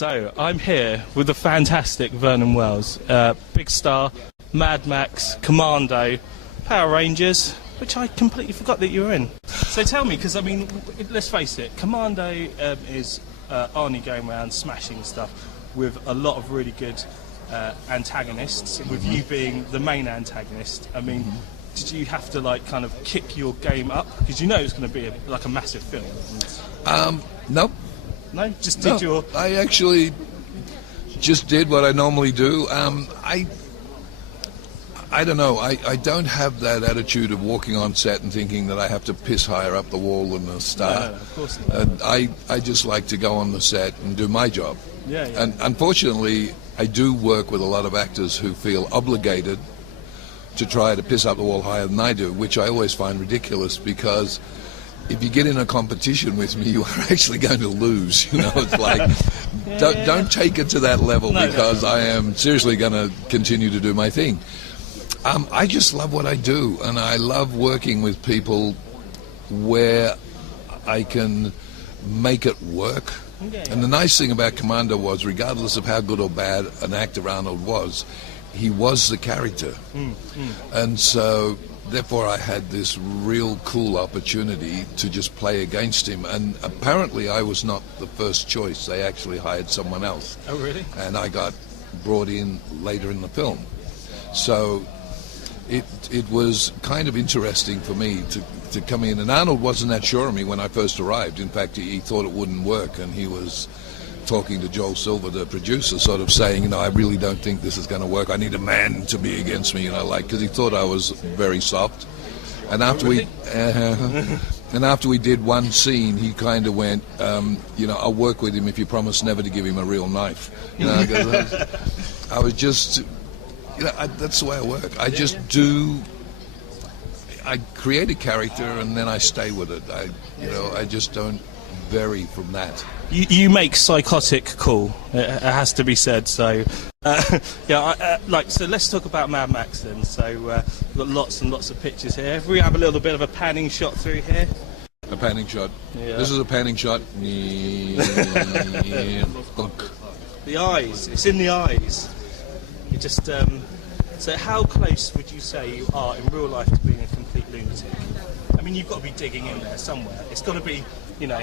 So, I'm here with the fantastic Vernon Wells, big star, Mad Max, Commando, Power Rangers, which I completely forgot that you were in. So tell me, because I mean, let's face it, Commando is Arnie going around smashing stuff with a lot of really good antagonists, with you being the main antagonist. I mean, did you have to like kind of kick your game up? Because you know it's going to be like a massive film. Nope. No? Just did your... I actually just did what I normally do. I don't know. I don't have that attitude of walking on set and thinking that I have to piss higher up the wall than a star. No, of course not. I just like to go on the set and do my job. Yeah. And unfortunately, I do work with a lot of actors who feel obligated to try to piss up the wall higher than I do, which I always find ridiculous, because if you get in a competition with me, you are actually going to lose. You know, it's like, don't take it to that level, because I am seriously going to continue to do my thing. I just love what I do, and I love working with people where I can make it work. And the nice thing about Commando was, regardless of how good or bad an actor Arnold was, he was the character. And so therefore I had this real cool opportunity to just play against him. And apparently I was not the first choice. They actually hired someone else. Oh, really? And I got brought in later in the film. So it was kind of interesting for me to come in. And Arnold wasn't that sure of me when I first arrived. In fact, he thought it wouldn't work, and he was talking to Joel Silver, the producer, sort of saying, you know, I really don't think this is going to work. I need a man to be against me, you know, like, because he thought I was very soft. And after we did one scene, he kind of went, you know, I'll work with him if you promise never to give him a real knife. You know, 'cause I was just, you know, that's the way I work. I just I create a character and then I stay with it. I just don't vary from that. You make psychotic cool. It has to be said. So, so let's talk about Mad Max then. So we've got lots and lots of pictures here. If we have a little bit of a panning shot through here. A panning shot. Yeah. This is a panning shot. The eyes. It's in the eyes. You just. So how close would you say you are in real life to being a complete lunatic? I mean, you've got to be digging in there somewhere. It's got to be, you know,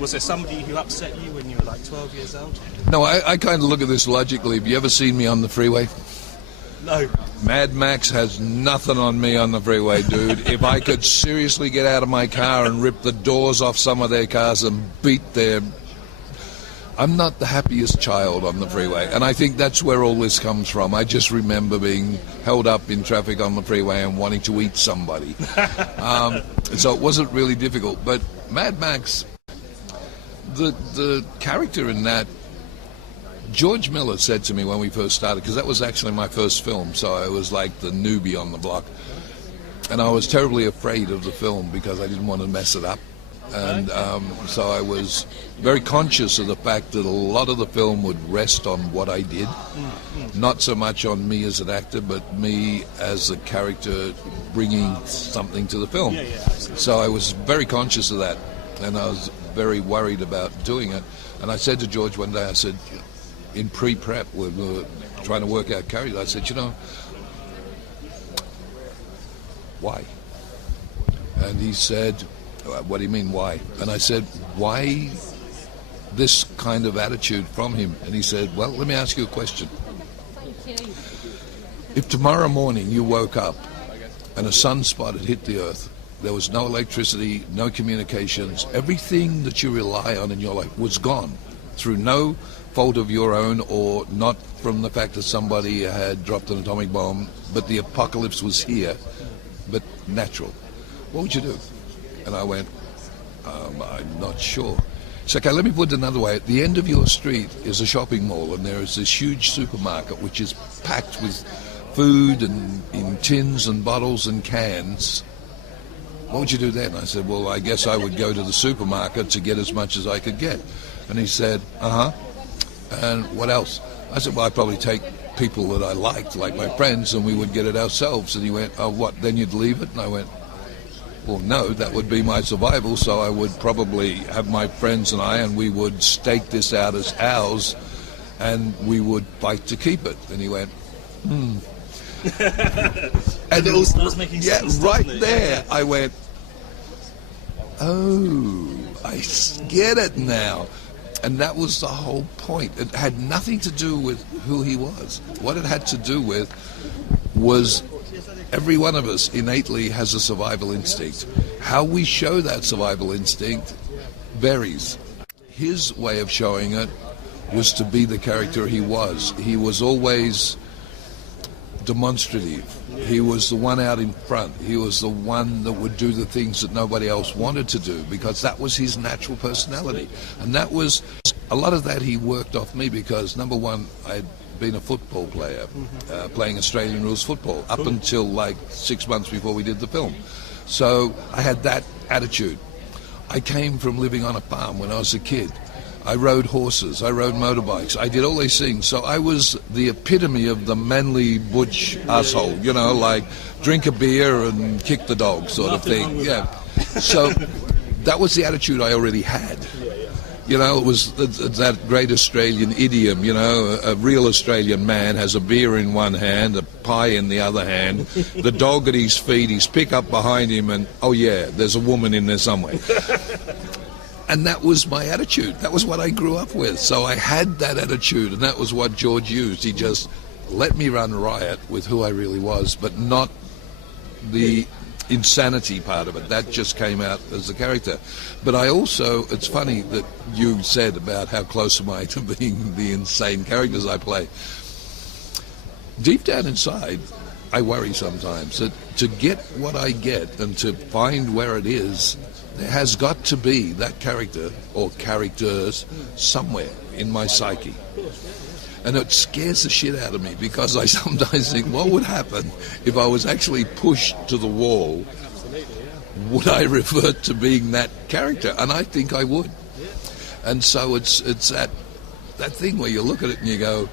was there somebody who upset you when you were like 12 years old? No, I kind of look at this logically. Have you ever seen me on the freeway? No. Mad Max has nothing on me on the freeway, dude. If I could seriously get out of my car and rip the doors off some of their cars and beat their... I'm not the happiest child on the freeway, and I think that's where all this comes from. I just remember being held up in traffic on the freeway and wanting to eat somebody. So it wasn't really difficult. But Mad Max, the character in that, George Miller said to me when we first started, because that was actually my first film, so I was like the newbie on the block, and I was terribly afraid of the film because I didn't want to mess it up. And so I was very conscious of the fact that a lot of the film would rest on what I did, not so much on me as an actor, but me as a character bringing something to the film. So I was very conscious of that, and I was very worried about doing it. And I said to George one day, I said, in pre-prep, when we were trying to work out characters, I said, you know, why? And he said, what do you mean, why? And I said, why this kind of attitude from him? And he said, well, let me ask you a question. If tomorrow morning you woke up and a sunspot had hit the earth, there was no electricity, no communications, everything that you rely on in your life was gone through no fault of your own, or not from the fact that somebody had dropped an atomic bomb, but the apocalypse was here, but natural, what would you do? And I went, I'm not sure. It's okay, let me put it another way. At the end of your street is a shopping mall, and there is this huge supermarket which is packed with food and in tins and bottles and cans. What would you do then? I said, well, I guess I would go to the supermarket to get as much as I could get. And he said, and what else? I said, well, I'd probably take people that I liked, like my friends, and we would get it ourselves. And he went, oh, what, then you'd leave it? And I went, well, no, that would be my survival, so I would probably have my friends and we would stake this out as ours and we would fight to keep it. And he went, And it all starts making sense. right doesn't it? there, I went, oh, I get it now. And that was the whole point. It had nothing to do with who he was. What it had to do with was every one of us innately has a survival instinct. How we show that survival instinct varies. His way of showing it was to be the character he was. He was always demonstrative. He was the one out in front. He was the one that would do the things that nobody else wanted to do, because that was his natural personality. And that was, a lot of that he worked off me, because number one, I'd been a football player, playing Australian rules football, up until like 6 months before we did the film. So I had that attitude. I came from living on a farm when I was a kid. I rode horses, I rode motorbikes, I did all these things. So I was the epitome of the manly butch asshole, you know, like drink a beer and kick the dog sort of thing. Yeah. So that was the attitude I already had. You know, it was that great Australian idiom, you know, a real Australian man has a beer in one hand, a pie in the other hand, the dog at his feet, his pickup behind him, and, oh yeah, there's a woman in there somewhere. And that was my attitude. That was what I grew up with. So I had that attitude, and that was what George used. He just let me run riot with who I really was, but not the insanity part of it. That just came out as the character. But I also, it's funny that you said about how close am I to being the insane characters I play. Deep down inside, I worry sometimes that to get what I get and to find where it is, there has got to be that character or characters somewhere in my psyche. And it scares the shit out of me, because I sometimes think, what would happen if I was actually pushed to the wall? Would I revert to being that character? And I think I would. And so it's that thing where you look at it and you go,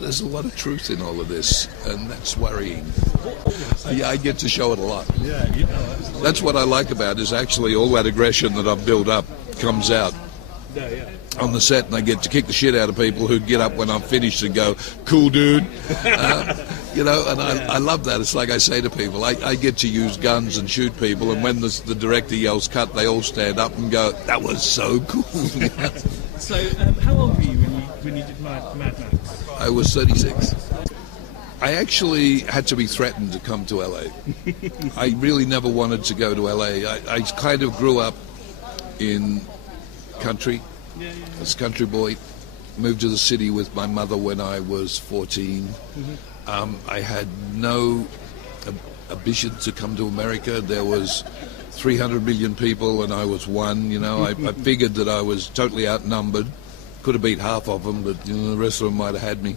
there's a lot of truth in all of this, and that's worrying. Yeah, I get to show it a lot. That's what I like about it, is actually all that aggression that I've built up comes out on the set, and I get to kick the shit out of people who get up when I'm finished and go, cool dude. You know, and I love that. It's like I say to people, I get to use guns and shoot people, and when the director yells cut, they all stand up and go, that was so cool. So, how old were you when you did Mad Max? I was 36. I actually had to be threatened to come to LA. I really never wanted to go to LA. I kind of grew up in country, as a country boy. Moved to the city with my mother when I was 14. I had no ambition to come to America. There was 300 million people and I was one. You know, I figured that I was totally outnumbered. Could have beat half of them, but you know, the rest of them might have had me.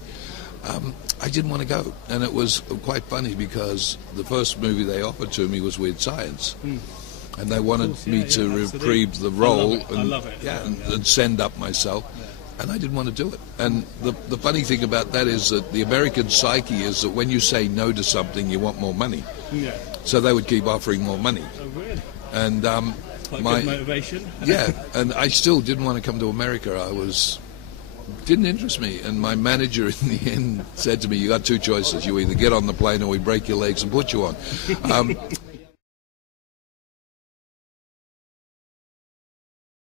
I didn't want to go, and it was quite funny because the first movie they offered to me was Weird Science, and they wanted me to reprieve the role and send up myself, and I didn't want to do it. And the funny thing about that is that the American psyche is that when you say no to something, you want more money. So they would keep offering more money. Oh, really? And good motivation. And I still didn't want to come to America. Didn't interest me, and my manager in the end said to me, you got two choices, you either get on the plane or we break your legs and put you on.